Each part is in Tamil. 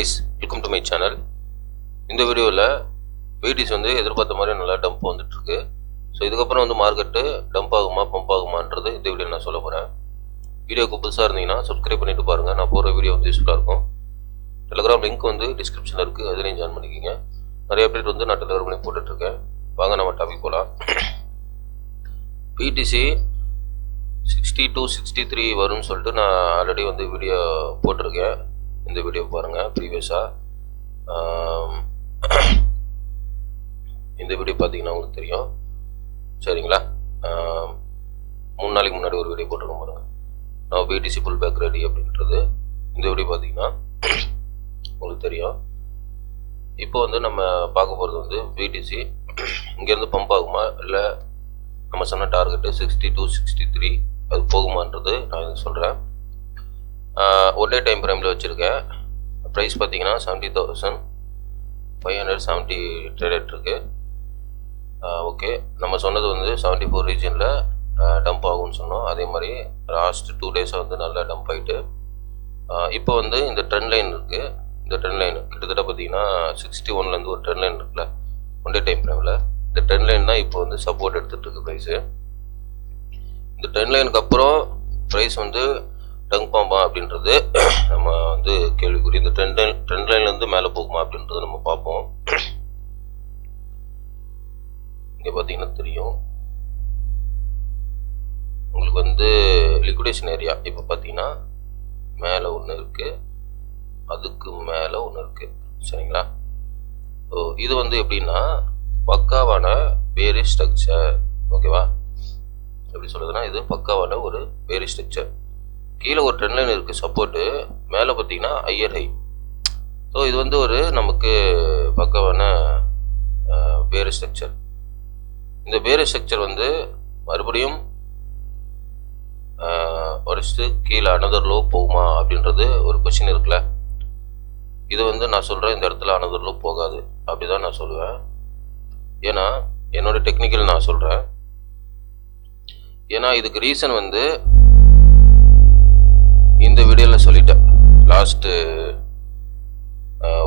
Guys, welcome to my channel. இந்த வீடியோவில் பிடிசி வந்து எதிர்பார்த்த மாதிரி நல்லா டம்ப் வந்துட்டுருக்கு. ஸோ இதுக்கப்புறம் வந்து மார்க்கெட்டு டம்ப் ஆகுமா பம்ப் ஆகுமான்றது இந்த வீடியோ நான் சொல்ல போகிறேன். வீடியோக்கு புதுசாக இருந்தீங்கன்னா சப்ஸ்கிரைப் பண்ணிவிட்டு பாருங்கள். நான் போகிற வீடியோ வந்து யூஸ்ஃபுல்லாக இருக்கும். டெலிகிராம் லிங்க் வந்து டிஸ்கிரிப்ஷனில் இருக்குது, அதுலேயும் ஜாயின் பண்ணிக்கிங்க. நிறைய அப்டேட் வந்து நான் டெலிகிராம்லேயும் போட்டுட்ருக்கேன். வாங்க நம்ம டாபிக் போகலாம். பிடிசி 60 to 63 வரும்னு சொல்லிட்டு நான் ஆல்ரெடி வந்து வீடியோ போட்டிருக்கேன். இந்த வீடியோ பாருங்கள் ப்ரீவியஸாக. இந்த வீடியோ பார்த்தீங்கன்னா உங்களுக்கு தெரியும், சரிங்களா? 3 நாளைக்கு முன்னாடி ஒரு வீடியோ போட்டிருக்கோம் பாருங்கள், நான் பிடிசி புல் பேக் ரெடி அப்படின்றது. இந்த வீடியோ பார்த்தீங்கன்னா உங்களுக்கு தெரியும். இப்போ வந்து நம்ம பார்க்க போகிறது வந்து பிடிசி இங்கேருந்து பம்ப் ஆகுமா இல்லை நம்ம சொன்ன டார்கெட்டு 60 to 63 அது போகுமான்றது நான் இது சொல்கிறேன். ஒன் டே டைம் ஃப்ரேமில் வச்சுருக்கேன். ப்ரைஸ் பார்த்தீங்கன்னா 70,570 ட்ரேட் இருக்குது. ஓகே, நம்ம சொன்னது வந்து 74 ரீஜனில் டம்ப் ஆகும்னு சொன்னோம். அதே மாதிரி லாஸ்ட் 2 டேஸாக வந்து நல்லா டம்ப் ஆகிட்டு இப்போ வந்து இந்த ட்ரெண்ட் லைன் இருக்குது. இந்த ட்ரெண்ட் லைன் கிட்டத்தட்ட பார்த்தீங்கன்னா 61லேருந்து ஒரு ட்ரெண்ட் லைன் இருக்குல்ல ஒன் டே டைம் ஃப்ரேமில், இந்த ட்ரெண்ட் லைன் தான் இப்போ வந்து சப்போர்ட் எடுத்துகிட்டு இருக்கு ப்ரைஸு. இந்த ட்ரெண்ட் லைனுக்கு அப்புறம் ப்ரைஸ் வந்து டம்ப் ஆகுமா அப்படின்றது நம்ம வந்து கேள்விக்குறி. இந்த ட்ரெண்ட் லைன்லேருந்து மேலே போகுமா அப்படின்றது நம்ம பார்ப்போம். இங்கே பார்த்தீங்கன்னா தெரியும் உங்களுக்கு வந்து லிக்விடேஷன் ஏரியா. இப்போ பார்த்தீங்கன்னா மேலே ஒன்று இருக்குது, அதுக்கு மேலே ஒன்று இருக்குது, சரிங்களா? ஸோ இது வந்து எப்படின்னா பக்காவான பேரிஷ் ஸ்ட்ரக்சர், ஓகேவா? எப்படி சொல்லுதுன்னா இது பக்காவான ஒரு பேரிஷ் ஸ்ட்ரக்சர். கீழே ஒரு ட்ரெண்ட் லைன் இருக்குது சப்போர்ட்டு, மேலே பார்த்தீங்கன்னா ஹையர் ஹை. ஸோ இது வந்து ஒரு நமக்கு பக்காவான பேரிஷ் ஸ்ட்ரக்சர். இந்த பேரிஷ் ஸ்ட்ரக்சர் வந்து மறுபடியும் உடச்சிட்டு கீழே அனதர் லோ போகுமா அப்படின்றது ஒரு கொஸ்டின் இருக்குல்ல. இது வந்து நான் சொல்கிறேன், இந்த இடத்துல அனதர் லோ போகாது அப்படி தான் நான் சொல்லுவேன். ஏன்னா என்னோடய டெக்னிக்கல் நான் சொல்கிறேன். ஏன்னா இதுக்கு ரீசன் வந்து இந்த வீடியோவில் சொல்லிட்டேன். லாஸ்ட்டு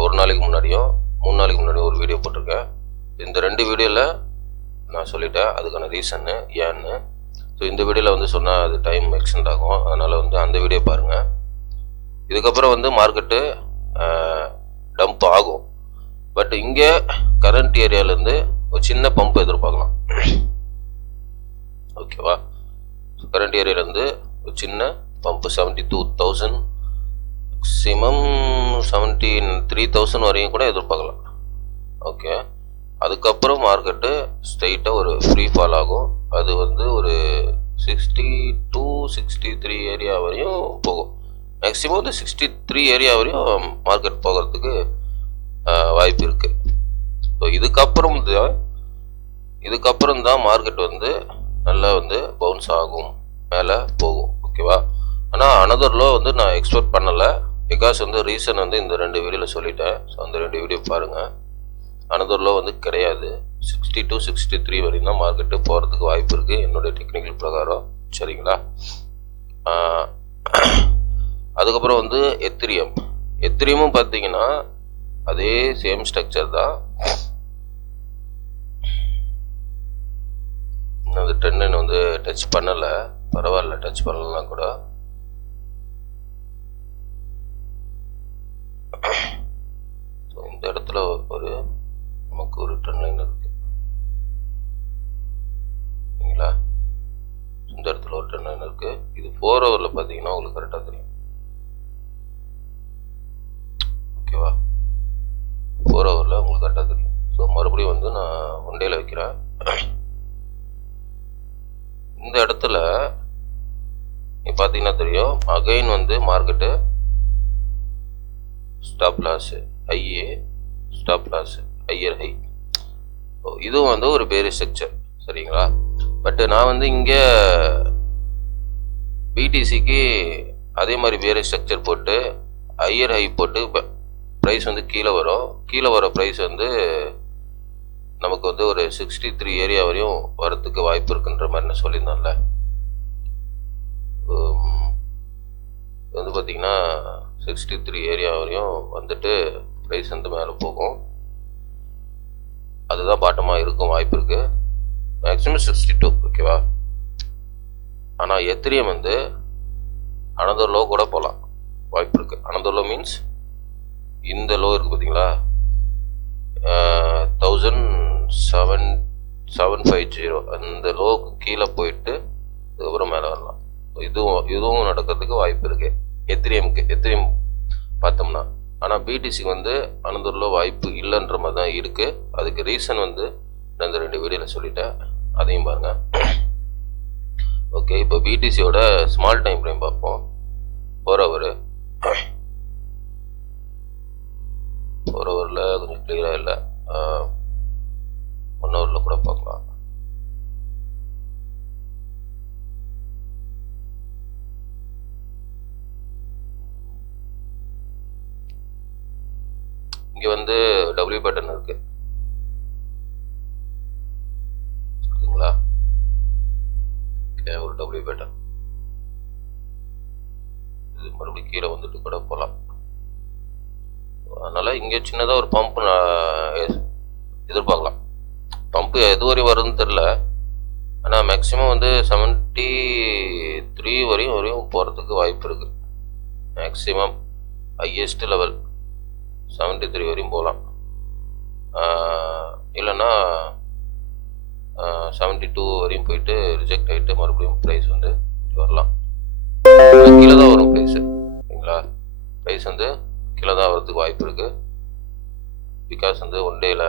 ஒரு நாளைக்கு முன்னாடியும் 3 நாளைக்கு முன்னாடியும் ஒரு வீடியோ போட்டிருக்கேன். இந்த 2 வீடியோவில் நான் சொல்லிட்டேன் அதுக்கான ரீசன்னு ஏன்னு. ஸோ இந்த வீடியோவில் வந்து சொன்னால் அது டைம் எக்ஸ்டெண்ட் ஆகும், அதனால் வந்து அந்த வீடியோ பாருங்கள். இதுக்கப்புறம் வந்து மார்க்கெட்டு டம்ப் ஆகும். பட் இங்கே கரண்ட் ஏரியாவிலேருந்து ஒரு சின்ன பம்ப் எதிர்பார்க்கலாம், ஓகேவா? ஸோ கரண்ட் ஏரியாவிலேருந்து ஒரு சின்ன பம்ப் 72,000 மேக்ஸிமம் 73,000 வரையும் கூட எதிர்பார்க்கலாம், ஓகே? அதுக்கப்புறம் மார்க்கெட்டு ஸ்ட்ரைட்டாக ஒரு ஃப்ரீ ஃபால் ஆகும். அது வந்து ஒரு 60 to 63 ஏரியா வரையும் போகும். மேக்ஸிமம் வந்து 63 ஏரியா வரையும் மார்க்கெட் போகிறதுக்கு வாய்ப்பு இருக்குது. ஸோ இதுக்கப்புறம் தான் மார்க்கெட் வந்து நல்லா வந்து பவுன்ஸ் ஆகும், மேலே போகும், ஓகேவா? ஆனால் அனதர் லோ வந்து நான் எக்ஸ்பெக்ட் பண்ணலை. பிகாஸ் வந்து ரீசன் வந்து இந்த 2 வீடியோவில் சொல்லிட்டேன். ஸோ அந்த 2 வீடியோ பாருங்கள். அனதர் லோ வந்து கிடையாது. 60 to 63 வரையும் தான் மார்க்கெட்டு போகிறதுக்கு வாய்ப்பு இருக்குது என்னுடைய டெக்னிக்கல் பிரகாரம், சரிங்களா? அதுக்கப்புறம் வந்து எத்திரியமும் பார்த்தீங்கன்னா அதே சேம் ஸ்ட்ரக்சர் தான். அந்த ட்ரெண்ட் லைன் வந்து டச் பண்ணலை, பரவாயில்ல, டச் பண்ணலாம் கூட. ஸோ இந்த இடத்துல நமக்கு ஒரு ட்ரெண்ட் லைன் இருக்கு, சரிங்களா? இந்த இடத்துல ஒரு ட்ரெண்ட் லைன் இருக்கு. இது 4 ஹவரில் பார்த்தீங்கன்னா உங்களுக்கு கரெக்டாக தெரியும், ஓகேவா? 4 ஹவரில் உங்களுக்கு கரெக்டாக தெரியும். ஸோ மறுபடியும் வந்து நான் ஒன் டேல வைக்கிறேன். இந்த இடத்துல பார்த்தீங்கன்னா தெரியும், அகைன் வந்து மார்க்கெட்டு ஸ்டாப் லாஸு ஹையே, ஸ்டாப் லாஸு ஹையர் ஹை. இதுவும் வந்து ஒரு பேரிஷ் ஸ்ட்ரக்சர், சரிங்களா? பட்டு நான் வந்து இங்கே பிடிசிக்கு அதே மாதிரி பேரிஷ் ஸ்ட்ரக்சர் போட்டு ஹையர் ஹை போட்டு ப்ரைஸ் வந்து கீழே வர ப்ரைஸ் வந்து நமக்கு வந்து ஒரு 63 ஏரியா வரையும் வரத்துக்கு வாய்ப்பு இருக்குன்ற மாதிரி நான் சொல்லியிருந்தேன்ல. வந்து பார்த்தீங்கன்னா 63 ஏரியா வரையும் வந்துட்டு ப்ரைஸ் வந்து மேலே போகும். அதுதான் பாட்டமாக இருக்கும் வாய்ப்பு இருக்குது. மேக்ஸிமம் 62, ஓகேவா? ஆனால் எத்திரியம் வந்து அனதர் லோ கூட போகலாம், வாய்ப்பு இருக்குது. அனதர் லோ மீன்ஸ் இந்த லோ இருக்குது பார்த்தீங்களா, 1750, அந்த லோவுக்கு கீழே போயிட்டு அதுக்கப்புறம் மேலே வரலாம். இதுவும் நடக்கிறதுக்கு வாய்ப்பு இருக்குது எத்திரியம் பார்த்தோம்னா. ஆனால் பிடிசிக்கு வந்து அனந்தூரில் வாய்ப்பு இல்லைன்ற மாதிரி தான் இருக்குது. அதுக்கு ரீசன் வந்து நான் இந்த 2 வீடியோவில் சொல்லிட்டேன், அதையும் பாருங்கள். ஓகே, இப்போ பிடிசியோட ஸ்மால் டைம் ஃப்ரேம் பார்ப்போம். 4 ஹவரில் கொஞ்சம் கிளியராக இல்லை, 1 ஹவரில் கூட பார்க்கலாம். இங்கே வந்து டபிள்யூ பேட்டர்ன் இருக்கு, சரிங்களா? ஒரு டபிள்யூ பேட்டர்ன் இது மறுபடியும் கீழே வந்துட்டு கூட போகலாம். அதனால இங்கே சின்னதாக ஒரு பம்ப் எதிர்பார்க்கலாம். பம்ப் எதுவரை வருதுன்னு தெரில, ஆனால் மேக்ஸிமம் வந்து 73 வரையும் போகிறதுக்கு வாய்ப்பு இருக்குது. மேக்ஸிமம் ஹையஸ்ட் லெவல் 73 வரையும் போகலாம். இல்லைன்னா 72 வரையும் போயிட்டு ரிஜெக்ட் ஆகிட்டு மறுபடியும் ப்ரைஸ் வந்து வரலாம். கீழே தான் வரும் ப்ரைஸு, சரிங்களா? ப்ரைஸ் வந்து கீழே தான் வரதுக்கு வாய்ப்பு இருக்குது. பிகாஸ் வந்து ஒன் டேயில்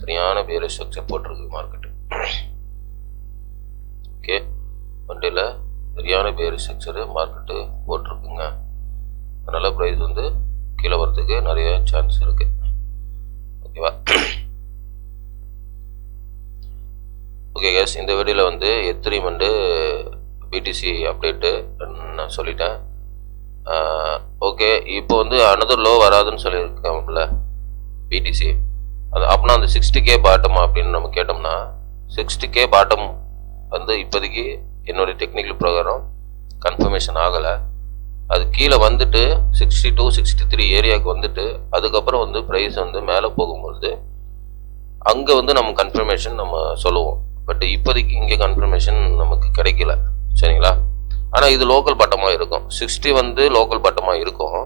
சரியான பேர் ஸ்ட்ரக்சர் போட்டிருக்கு மார்க்கெட்டு. ஓகே, ஒன் டேயில் சரியான பேர் ஸ்ட்ரக்சரு மார்க்கெட்டு போட்டிருக்குங்க. அதனால் ப்ரைஸ் வந்து கீழே வரதுக்கு நிறைய சான்ஸ் இருக்குது, ஓகேவா? ஓகே கேஸ், இந்த வீடியோவில் வந்து எத்திரியம் வந்து பிடிசி அப்டேட்டு நான் சொல்லிட்டேன். ஓகே, இப்போ வந்து அனதர் லோ வராதுன்னு சொல்லியிருக்காங்கல்ல பிடிசி, அது அப்படின்னா அந்த 60K பாட்டமா அப்படின்னு நம்ம கேட்டோம்னா, 60K பாட்டம் வந்து இப்போதைக்கு என்னுடைய டெக்னிக்கல் ப்ரோக்ராம் கன்ஃபர்மேஷன் ஆகலை. அது கீழே வந்துட்டு 62, 63 ஏரியாவுக்கு வந்துட்டு அதுக்கப்புறம் வந்து ப்ரைஸ் வந்து மேலே போகும்பொழுது அங்கே வந்து நம்ம கன்ஃபர்மேஷன் நம்ம சொல்லுவோம். பட் இப்போதைக்கு இங்கே கன்ஃபர்மேஷன் நமக்கு கிடைக்கல, சரிங்களா? ஆனால் இது லோக்கல் பட்டமாக இருக்கும். 60 வந்து லோக்கல் பட்டமாக இருக்கும்,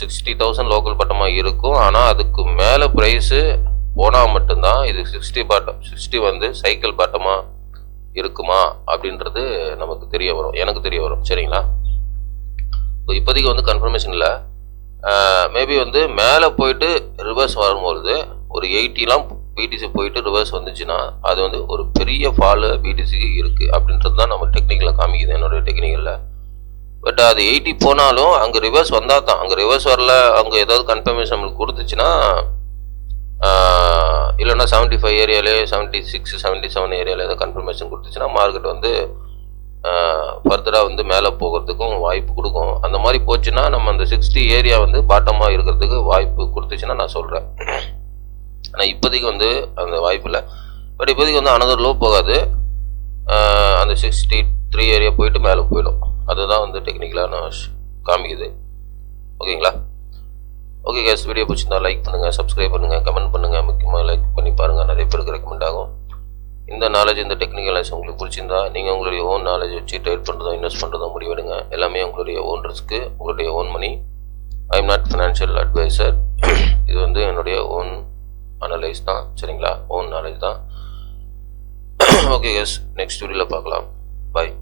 60,000 லோக்கல் பட்டமாக இருக்கும். ஆனால் அதுக்கு மேலே ப்ரைஸு போனால் மட்டும்தான் இது 60 வந்து சைக்கிள் பட்டமாக இருக்குமா அப்படின்றது நமக்கு தெரிய வரும், எனக்கு தெரிய வரும், சரிங்களா? இப்போதைக்கு வந்து கன்ஃபர்மேஷன் இல்லை. மேபி வந்து மேலே போயிட்டு ரிவர்ஸ் வரும்பொழுது ஒரு 80லாம் பிடிசி போயிட்டு ரிவர்ஸ் வந்துச்சுன்னா அது வந்து ஒரு பெரிய ஃபாலு பிடிசிக்கு இருக்குது அப்படின்றது தான் நம்ம டெக்னிக்கலில் காமிக்குது, என்னோடய டெக்னிக்கலில். பட் அது 80 போனாலும் அங்கே ரிவர்ஸ் வந்தால் தான், அங்கே ரிவர்ஸ் வரல, அங்கே ஏதாவது கன்ஃபர்மேஷன் நம்மளுக்கு கொடுத்துச்சுன்னா, இல்லைன்னா 75 ஏரியாலே 76, 77 ஏரியாவில் ஏதாவது கன்ஃபர்மேஷன் கொடுத்துச்சுன்னா மார்க்கெட் வந்து ஃபர்தராக வந்து மேலே போகிறதுக்கும் வாய்ப்பு கொடுக்கும். அந்த மாதிரி போச்சுன்னா நம்ம அந்த 60 ஏரியா வந்து பாட்டமாக இருக்கிறதுக்கு வாய்ப்பு கொடுத்துச்சுன்னா நான் சொல்கிறேன். ஆனால் இப்போதைக்கு வந்து அந்த வாய்ப்பு இல்லை. பட் இப்போதைக்கு வந்து அனதர் லோ போகாது, அந்த 63 ஏரியா போயிட்டு மேலே போயிடும். அதுதான் வந்து டெக்னிக்கலாக நான் காமிக்குது, ஓகேங்களா? ஓகே கேஸ், வீடியோ பிடிச்சிருந்தா லைக் பண்ணுங்கள், சப்ஸ்கிரைப் பண்ணுங்கள், கமெண்ட் பண்ணுங்கள். முக்கியமாக லைக் பண்ணி பாருங்கள், நிறைய பேருக்கு ரெக்கமெண்ட் ஆகும். இந்த நாலேஜ், இந்த டெக்னிக்கல் நாலேஜ் உங்களுக்கு பிடிச்சிருந்தா நீங்கள் உங்களுடைய ஓன் நாலேஜ் வச்சு ட்ரேட் பண்ணுறதோ இன்வெஸ்ட் பண்ணுறதோ முடிவெடுங்க. எல்லாமே உங்களுடைய ஓன் ரிஸ்க்கு, உங்களுடைய own money. I am not financial advisor. இது வந்து என்னுடைய ஓன் அனலைஸ் தான், சரிங்களா? ஓன் நாலேஜ் தான். ஓகே கேஸ், நெக்ஸ்ட் வீடியோவில் பார்க்கலாம். பாய்.